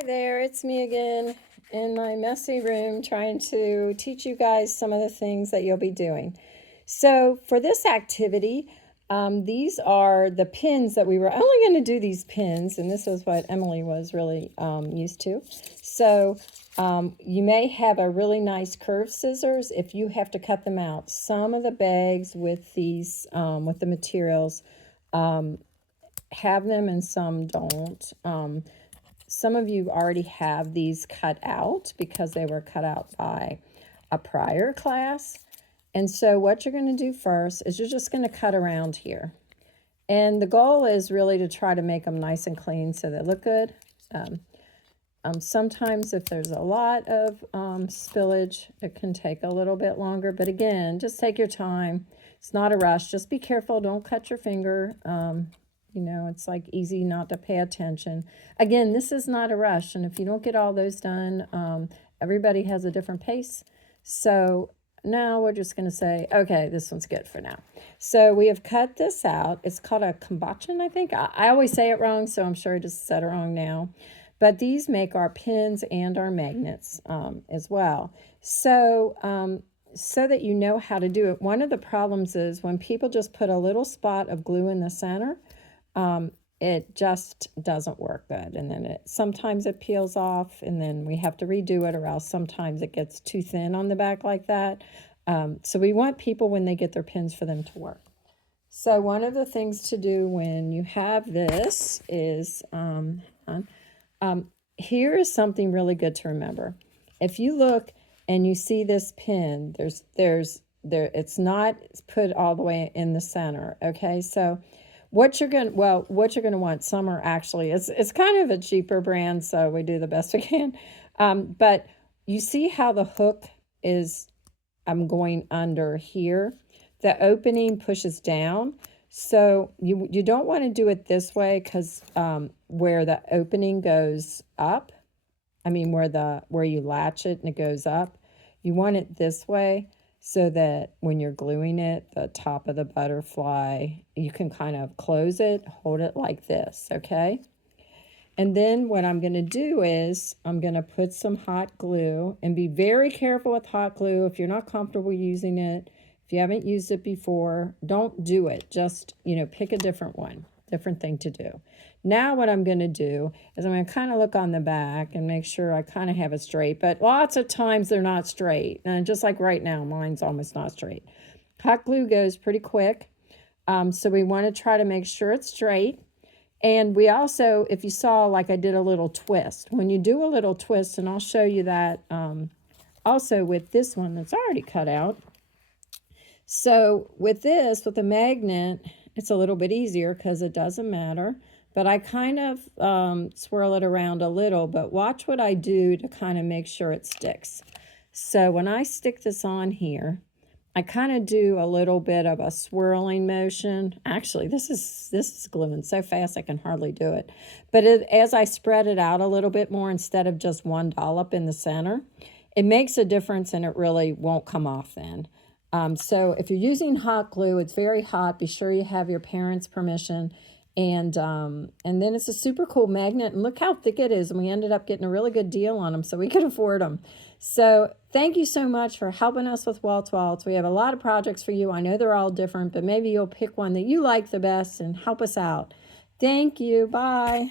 Hi there, it's me again in my messy room trying to teach you guys some of the things that you'll be doing. So for this activity, these are the pins that we were only going to do these pins, and this is what Emily was really used to. So you may have a really nice curved scissors if you have to cut them out. Some of the bags with these, with the materials, have them and some don't. Some of you already have these cut out because they were cut out by a prior class. And so what you're going to do first is you're just going to cut around here. And the goal is really to try to make them nice and clean so they look good. Sometimes if there's a lot of spillage, it can take a little bit longer. But again, just take your time. It's not a rush. Just be careful. Don't cut your finger. You know, it's like easy not to pay attention. Again, this is not a rush. And if you don't get all those done, everybody has a different pace. So now we're just going to say, okay, this one's good for now. So we have cut this out. It's called a combustion, I think. I always say it wrong, so I'm sure I just said it wrong now. But these make our pins and our magnets as well. So that you know how to do it, one of the problems is when people just put a little spot of glue in the center, it just doesn't work good. And then sometimes it peels off and then we have to redo it, or else sometimes it gets too thin on the back like that. So we want people, when they get their pins, for them to work. So one of the things to do when you have this is, here is something really good to remember. If you look and you see this pin, it's not put all the way in the center. Okay, so what you're going to want, some are actually, it's kind of a cheaper brand, so we do the best we can. But you see how the hook is, I'm going under here. The opening pushes down. So you don't want to do it this way, because where the opening goes up, where you latch it and it goes up, you want it this way, so that when you're gluing it, the top of the butterfly, you can kind of close it, hold it like this, okay? And then what I'm going to do is I'm going to put some hot glue, and be very careful with hot glue. If you're not comfortable using it, if you haven't used it before, don't do it. Just, pick a different one, different thing to do. Now what I'm going to do is I'm going to kind of look on the back and make sure I kind of have it straight. But lots of times they're not straight. And just like right now, mine's almost not straight. Hot glue goes pretty quick. So we want to try to make sure it's straight. And we also, if you saw, like I did a little twist. When you do a little twist, and I'll show you that also with this one that's already cut out. So with this, with the magnet, it's a little bit easier because it doesn't matter. But I kind of swirl it around a little, but watch what I do to kind of make sure it sticks. So when I stick this on here, I kind of do a little bit of a swirling motion. Actually, this is gluing so fast I can hardly do it. But as I spread it out a little bit more, instead of just one dollop in the center, it makes a difference, and it really won't come off then. So if you're using hot glue, it's very hot. Be sure you have your parents' permission. And then it's a super cool magnet, and look how thick it is. And we ended up getting a really good deal on them, so we could afford them. So thank you so much for helping us with Waltz Waltz. We have a lot of projects for you. I know they're all different, but maybe you'll pick one that you like the best and help us out. Thank you. Bye.